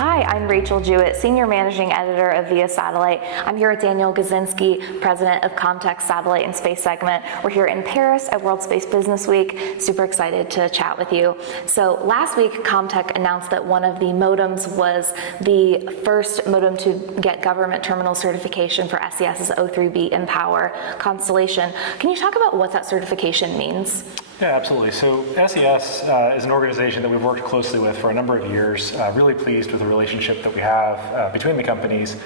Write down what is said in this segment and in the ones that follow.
Hi, I'm Rachel Jewett, Senior Managing Editor of Via Satellite. I'm here with Daniel Gizinski, President of Comtech's Satellite and Space segment. We're here in Paris at World Space Business Week. Super excited to chat with you. So last week, Comtech announced that one of the modems was the first modem to get government terminal certification for SES's O3B mPOWER constellation. Can you talk about what that certification means? Yeah, absolutely. So SES is an organization that we've worked closely with for a number of years. Really pleased with the relationship that we have between the companies,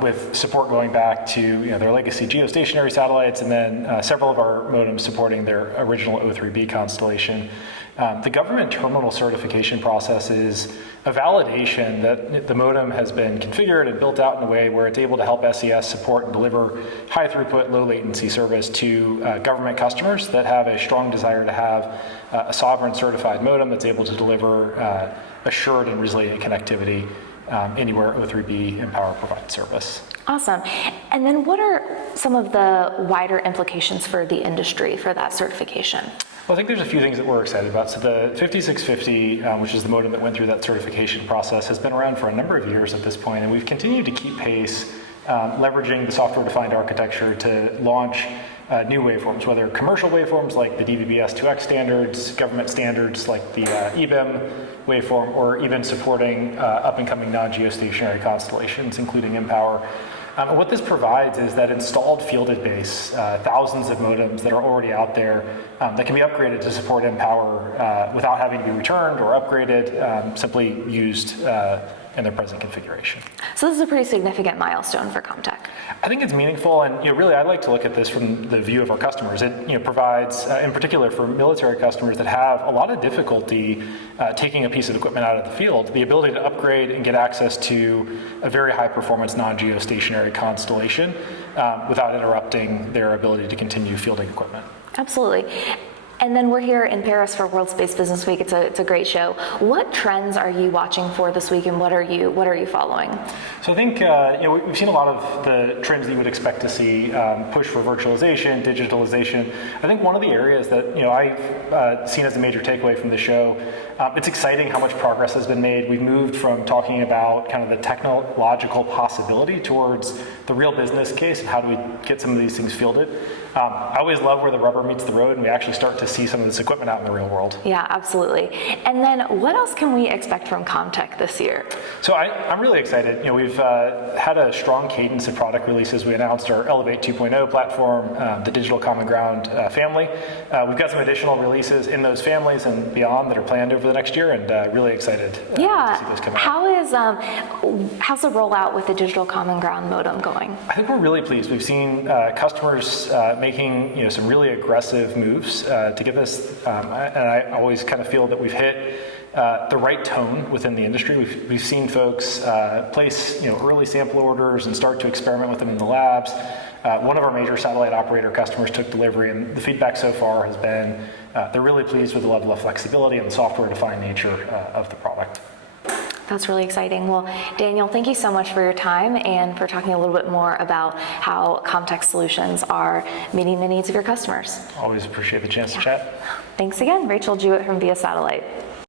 with support going back to their legacy geostationary satellites, and then several of our modems supporting their original O3B constellation. The government terminal certification process is a validation that the modem has been configured and built out in a way where it's able to help SES support and deliver high throughput, low latency service to government customers that have a strong desire to have a sovereign certified modem that's able to deliver assured and resilient connectivity anywhere O3B mPOWER provides service. Awesome. And then what are some of the wider implications for the industry for that certification? Well, I think there's a few things that we're excited about. So the 5650, which is the modem that went through that certification process, has been around for a number of years at this point, and we've continued to keep pace, leveraging the software-defined architecture to launch new waveforms, whether commercial waveforms like the DVB-S2X standards, government standards like the EBEM waveform, or even supporting up-and-coming non-geostationary constellations, including mPOWER. What this provides is that installed fielded base, thousands of modems that are already out there that can be upgraded to support mPOWER without having to be returned or upgraded, simply used in their present configuration. So this is a pretty significant milestone for Comtech. I think it's meaningful, and really I like to look at this from the view of our customers. It provides, in particular for military customers that have a lot of difficulty taking a piece of equipment out of the field, the ability to upgrade and get access to a very high performance non-geostationary constellation without interrupting their ability to continue fielding equipment. Absolutely. And then we're here in Paris for World Space Business Week. It's a great show. What trends are you watching for this week, and what are you following? So I think we've seen a lot of the trends that you would expect to see: push for virtualization, digitalization. I think one of the areas that I've seen as a major takeaway from the show, it's exciting how much progress has been made. We've moved from talking about kind of the technological possibility towards the real business case and how do we get some of these things fielded. I always love where the rubber meets the road and we actually start to see some of this equipment out in the real world. Yeah, absolutely. And then what else can we expect from Comtech this year? So I'm really excited. We've had a strong cadence of product releases. We announced our Elevate 2.0 platform, the Digital Common Ground family. We've got some additional releases in those families and beyond that are planned over the next year, and really excited to see those come out. How's the rollout with the Digital Common Ground modem going? I think we're really pleased. We've seen customers making some really aggressive moves to get this, and I always kind of feel that we've hit the right tone within the industry. We've seen folks place early sample orders and start to experiment with them in the labs. One of our major satellite operator customers took delivery, and the feedback so far has been they're really pleased with the level of flexibility and the software-defined nature of the product. That's really exciting. Well, Daniel, thank you so much for your time and for talking a little bit more about how Comtech solutions are meeting the needs of your customers. Always appreciate the chance to chat. Thanks again. Rachel Jewett from Via Satellite.